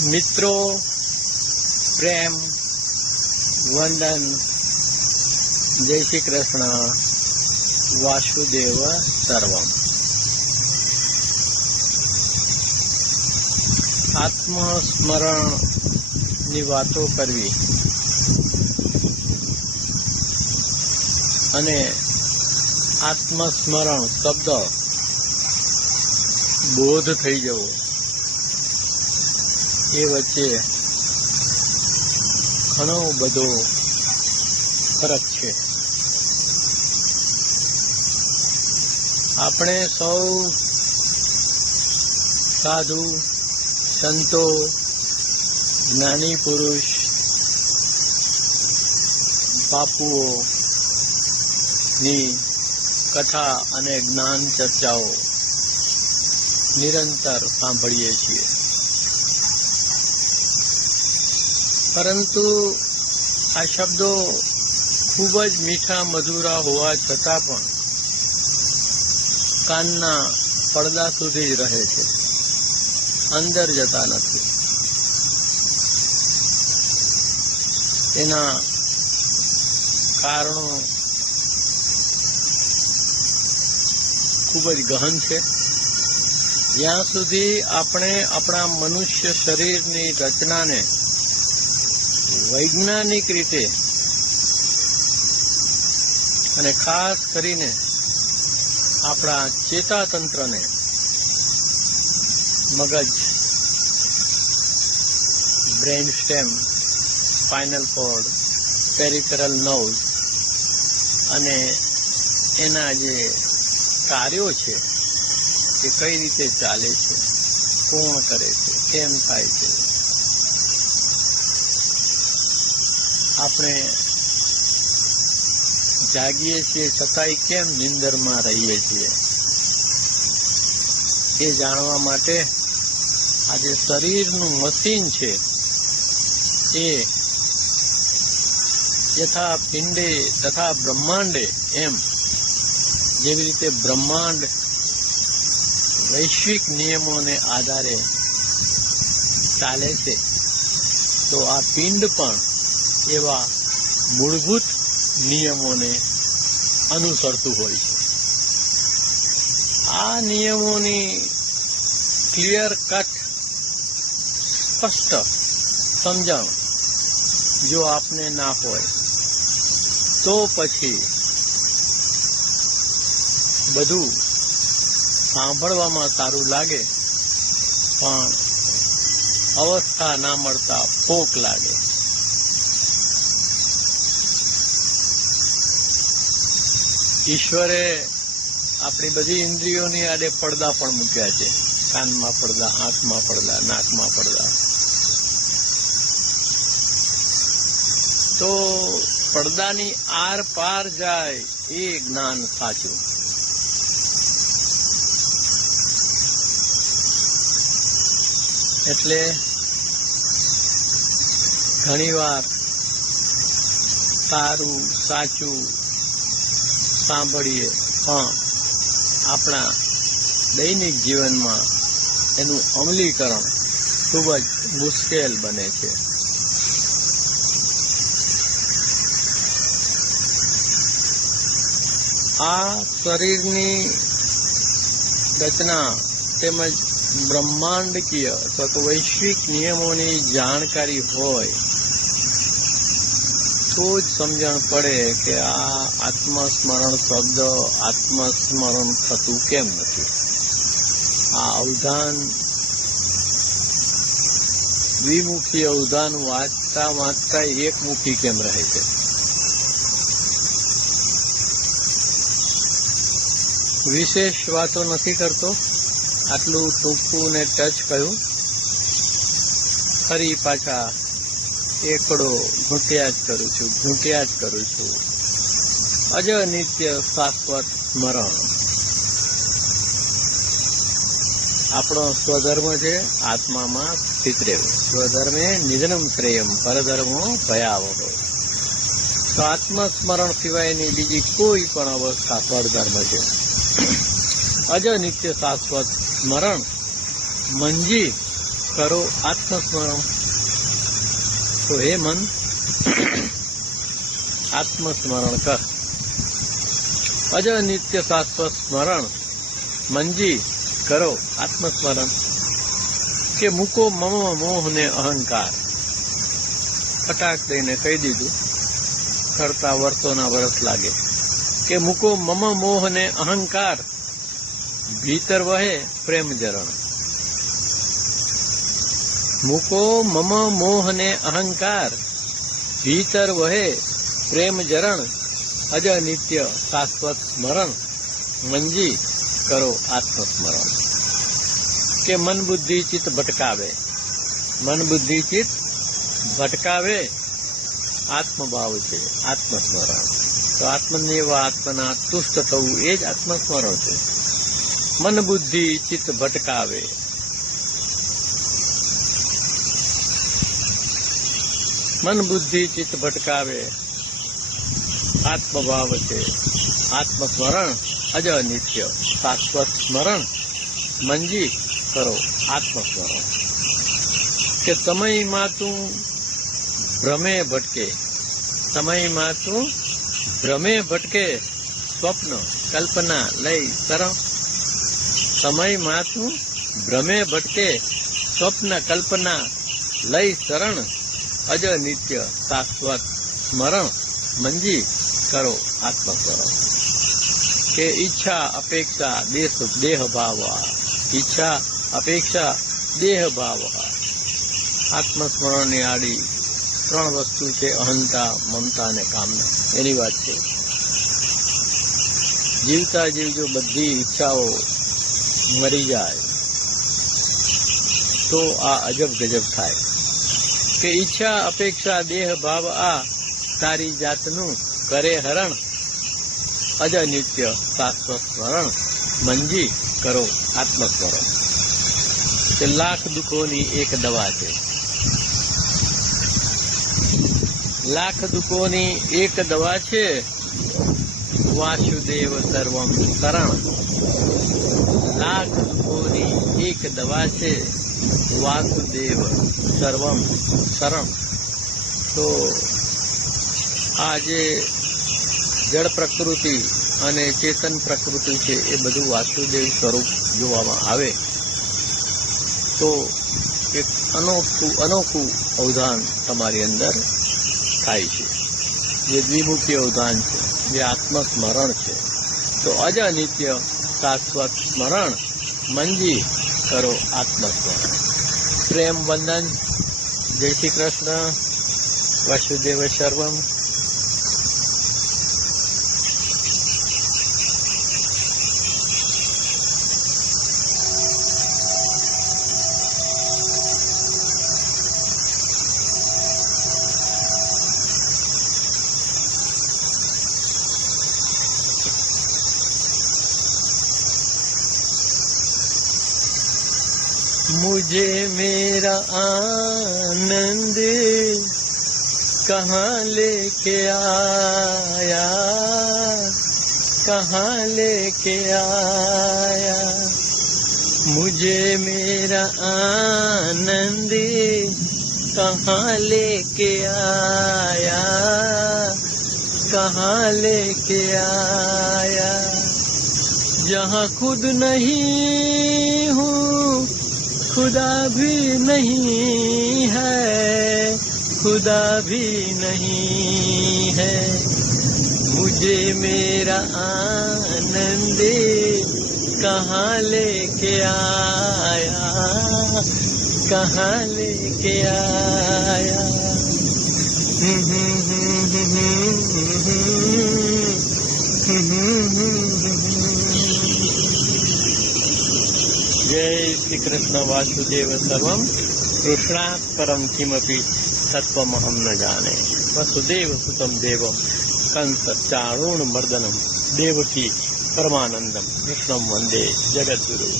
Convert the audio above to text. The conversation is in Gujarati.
મિત્રો, પ્રેમ, વંદન, જય શ્રી કૃષ્ણ, વાસુદેવ સર્વમ. આત્મસ્મરણની વાતો કરવી અને આત્મસ્મરણ શબ્દ બોધ થઈ જવો એ વચ્ચે ઘણો બધો ફરક છે. આપણે સૌ સાધુ સંતો, જ્ઞાની પુરુષ, બાપુઓની કથા અને જ્ઞાન ચર્ચાઓ નિરંતર સાંભળીએ છીએ, પરંતુ આ શબ્દો ખૂબ જ મીઠા મધુરા હોવા છતાં પણ કાનના પડદા સુધી જ રહે છે, અંદર જતા નથી. એના કારણો ખૂબ જ ગહન છે. જ્યાં સુધી આપણે આપણા મનુષ્ય શરીરની રચનાને વૈજ્ઞાનિક રીતે અને ખાસ કરીને આપણા ચેતાતંત્રને, મગજ, brain stem, spinal cord, peripheral nerves અને એના જે કાર્યો છે એ કઈ રીતે ચાલે છે, કોણ કરે છે, કેમ થાય છે, આપણે જાગીએ છીએ છતાંય કેમ નિંદરમાં રહીએ છીએ, એ જાણવા માટે આ જે શરીરનું મશીન છે એ યથા પિંડે તથા બ્રહ્માંડે, એમ જેવી રીતે બ્રહ્માંડ વૈશ્વિક નિયમોને આધારે ચાલે છે, તો આ પિંડ પણ એવા મૂળભૂત નિયમોને અનુસરતું હોય છે. આ નિયમોની ક્લિયર કટ સ્પષ્ટ સમજણ જો આપને ના હોય તો પછી બધું સાંભળવામાં સારું લાગે, પણ અવસ્થા ના મળતા ફોક લાગે. ઈશ્વરે આપણી બધી ઇન્દ્રિયોની આડે પડદા પણ મૂક્યા છે. કાનમાં પડદા, આંખમાં પડદા, નાકમાં પડદા. તો પડદાની આર પાર જાય એ જ્ઞાન સાચું. એટલે ઘણીવાર સારું સાચું સાંભળીએ પણ આપણા દૈનિક જીવનમાં એનું અમલીકરણ ખૂબ જ મુશ્કેલ બને છે. આ શરીરની રચના તેમજ બ્રહ્માંડકીય અથવા તો વૈશ્વિક નિયમોની જાણકારી હોય તો જ સમજણ પડે કે આ આત્મસ્મરણ શબ્દ આત્મસ્મરણ થતું કેમ નથી. આ અવધાન, દ્વિમુખી અવધાન વાંચતા વાંચતા એકમુખી કેમ રહે છે? વિશેષ વાતો નથી કરતો, આટલું ટૂંકું ને ટચ કહ્યું. ફરી પાછા એકડો ઘૂંટ્યા જ કરું છું. અજ નિત્ય શાશ્વત સ્મરણ. આપણો સ્વધર્મ છે આત્મામાં સ્થિત રહેવું. સ્વધર્મે નિધનમ શ્રેયમ, પરધર્મો ભયાવહો. તો આત્મસ્મરણ સિવાયની બીજી કોઈ પણ અવસ્થા પરધર્મ છે. અજ નિત્ય શાશ્વત સ્મરણ મંજી કરો આત્મસ્મરણ. તો હે મન, આત્મસ્મરણ કર. અજ નિત્ય શાશ્વત સ્મરણ મંજી કરો આત્મસ્મરણ. કે મૂકો મમ મોહ ને અહંકાર. ફટાક દઈને કહી દીધું, કરતા વર્ષોના વર્ષ લાગે. કે મૂકો મમ મોહ ને અહંકાર, ભીતર વહે પ્રેમ જરણ. મૂકો મમ મોહ ને અહંકાર, ભીતર વહે પ્રેમ જરણ. અજ નિત્ય શાશ્વત સ્મરણ મંજી કરો આત્મસ્મરણ. કે મન બુદ્ધિ ચિત્ત ભટકાવે. મન બુદ્ધિ ચિત્ત ભટકાવે આત્મભાવ છે આત્મસ્મરણ. તો આત્મનિર્વ આત્મના તુષ્ટ થવું એ જ આત્મસ્મરણ છે. મન બુદ્ધિ ચિત્ત ભટકાવે. મન બુદ્ધિ ચિત્ત ભટકાવે આત્મભાવ છે આત્મસ્મરણ. અજ નિત્ય શાશ્વત સ્મરણ મંજી કરો આત્મસ્મરણ. કે સમયમાં તું ભ્રમે ભટકે. સમયમાં તું ભ્રમે ભટકે, સ્વપ્ન કલ્પના લઈ શરણ. સમયમાં તું ભ્રમે ભટકે, સ્વપ્ન કલ્પના લઈ શરણ. અજ નિત્ય શાશ્વત સ્મરણ મંજી કરો આત્મસ્મરણ. કે ઈચ્છા અપેક્ષા દેહ ભાવ. ઈચ્છા અપેક્ષા દેહ ભાવ. આત્મસ્મરણની આડી ત્રણ વસ્તુ છે: અહંતા, મમતા અને કામના. એની વાત છે. જીવતા જીવજો બધી ઈચ્છાઓ મરી જાય તો આ અજબ ગજબ થાય. કે ઈચ્છા અપેક્ષા દેહ ભાવ આ તારી જાતનું કરે હરણ. અજ નિત્ય શાશ્વત સ્મરણ મંજી કરો આત્મસ્મરણ. કે લાખ દુઃખોની એક દવા છે. લાખ દુઃખોની એક દવા છે, વાસુદેવ સર્વમ શરણ. લાખ દુઃખોની એક દવા છે, વાસુદેવ સર્વમ શરણ. તો આ જે જળ પ્રકૃતિ અને ચેતન પ્રકૃતિ છે એ બધું વાસુદેવ સ્વરૂપ જોવામાં આવે તો એક અનોખું અવધાન તમારી અંદર થાય છે, જે દ્વિમુખી અવધાન છે, જે આત્મસ્મરણ છે. તો અજ નિત્ય શાશ્વત સ્મરણ મંજી કરો આત્મસ્મરણ. પ્રેમ વંદન. જય શ્રી કૃષ્ણ. વાસુદેવ સર્વમ. मुझे मेरा आनंद कहाँ लेके आया, कहाँ लेके आया. मुझे मेरा आनंद कहाँ लेके आया, कहाँ लेके आया. जहाँ खुद नहीं हूँ, खुदा भी नहीं है, खुदा भी नहीं है. मुझे मेरा आनंद कहाँ लेके आया, कहाँ लेके आया. जय श्री कृष्ण. वासुदेव सर्वम. कृष्णात् परम किमपि तत्त्वमहं न जाने. वसुदेव सुतं देवं कंस चाणूर मर्दनम देवकी परमानंदम कृष्णं वंदे जगद्गुरु.